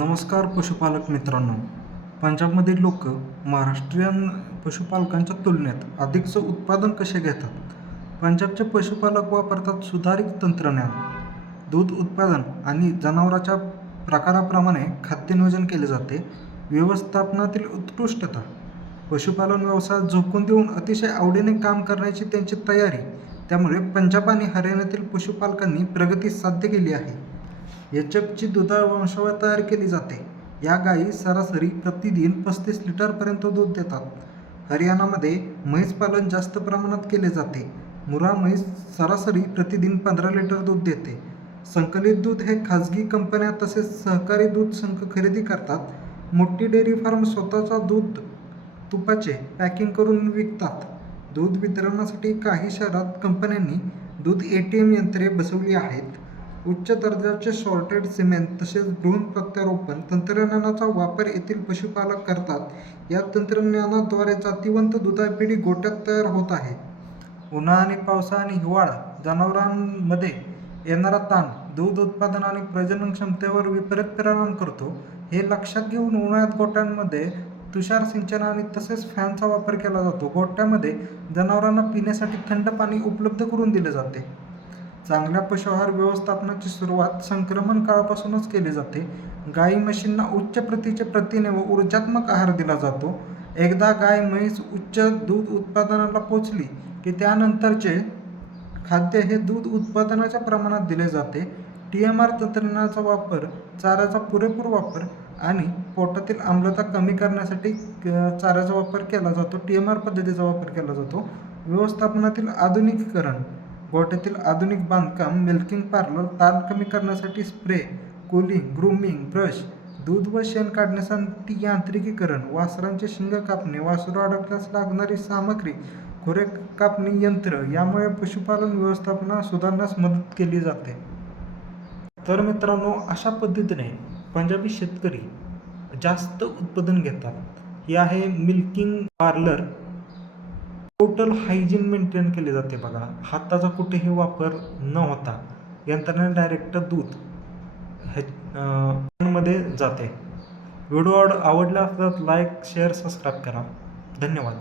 नमस्कार पशुपालक मित्रांनो. पंजाबमधील लोक महाराष्ट्रीयन पशुपालकांच्या तुलनेत अधिकचं उत्पादन कसे घेतात? पंजाबचे पशुपालक वापरतात सुधारित तंत्रज्ञान, दूध उत्पादन आणि जनावरांच्या प्रकाराप्रमाणे खाद्य नियोजन केले जाते. व्यवस्थापनातील उत्कृष्टता, पशुपालन व्यवसायात झोकून देऊन अतिशय आवडीने काम करण्याची त्यांची तयारी, त्यामुळे पंजाब आणि हरियाणातील पशुपालकांनी प्रगती साध्य केली आहे. एचएफची दुधाळ वंशावळ तयार केली जाते. या गायी सरासरी प्रतिदिन 35 लिटरपर्यंत दूध देतात. हरियाणामध्ये म्हैस पालन जास्त प्रमाणात केले जाते. मुर्रा म्हैस सरासरी प्रतिदिन 15 लिटर दूध देते. संकलित दूध हे खाजगी कंपन्या तसेच सहकारी दूध संघ खरेदी करतात. मोठी डेअरी फार्म स्वतःचा दूध तुपाचे पॅकिंग करून विकतात. दूध वितरणासाठी काही शहरात कंपन्यांनी दूध ATM यंत्रे बसवली आहेत. उच्च दर्जाचे सॉर्टेड सिमेंट तसेच भ्रूण प्रत्यारोपण तंत्रज्ञानाचा वापर येथील पशुपालक करतात. या तंत्रज्ञानाद्वारे जातिवंत दुधाळ पिढी गोठ्यात तयार होत आहे. उन्हाळा आणि पावसाळा आणि हिवाळा जनावरांमध्ये येणारा ताण दूध उत्पादन आणि प्रजनन क्षमतेवर विपरीत परिणाम करतो. हे लक्षात घेऊन उन्हाळ्यात गोठ्यांमध्ये तुषार सिंचन आणि तसेच फॅनचा वापर केला जातो. गोठ्यामध्ये जनावरांना पिण्यासाठी थंड पाणी उपलब्ध करून दिले जाते. चांगल्या पशुआहार व्यवस्थापनाची सुरुवात संक्रमण काळापासूनच केली जाते. गाई म्हशींना उच्च प्रतीचे प्रथिने व ऊर्जात्मक आहार दिला जातो. एकदा गाय म्हैस उच्च दूध उत्पादनाला पोचली की त्यानंतरचे खाद्य हे दूध उत्पादनाच्या प्रमाणात दिले जाते. TMR तंत्रज्ञानाचा वापर, चाऱ्याचा पुरेपूर वापर आणि पोटातील आम्लता कमी करण्यासाठी चाऱ्याचा वापर केला जातो. TMR पद्धतीचा वापर केला जातो. व्यवस्थापनातील आधुनिकीकरण, गोठ्यातील आधुनिक बांधकाम, मिल्किंग पार्लर, ताण कमी करण्यासाठी स्प्रे, कूलिंग, ग्रूमिंग, ब्रश, दूध व शेण काढण्यासाठी यांत्रिकीकरण, वासरांचे शिंग कापणे, वासरू अडकल्यास लागणारी सामग्री, खुरे कापणी यंत्र यामुळे पशुपालन व्यवस्थापनात सुधारण्यास मदत केली जाते. तर मित्रांनो, अशा पद्धतीने पंजाबी शेतकरी जास्त उत्पादन घेतात. हे आहे milking parlour. Total hygiene maintain केले जाते बघा. हाताचा कुठेही वापर न होता यंत्राने डायरेक्ट दूध मध्ये जाते. व्हिडिओ आवडला तर लाईक, शेअर, सबस्क्राईब करा. धन्यवाद.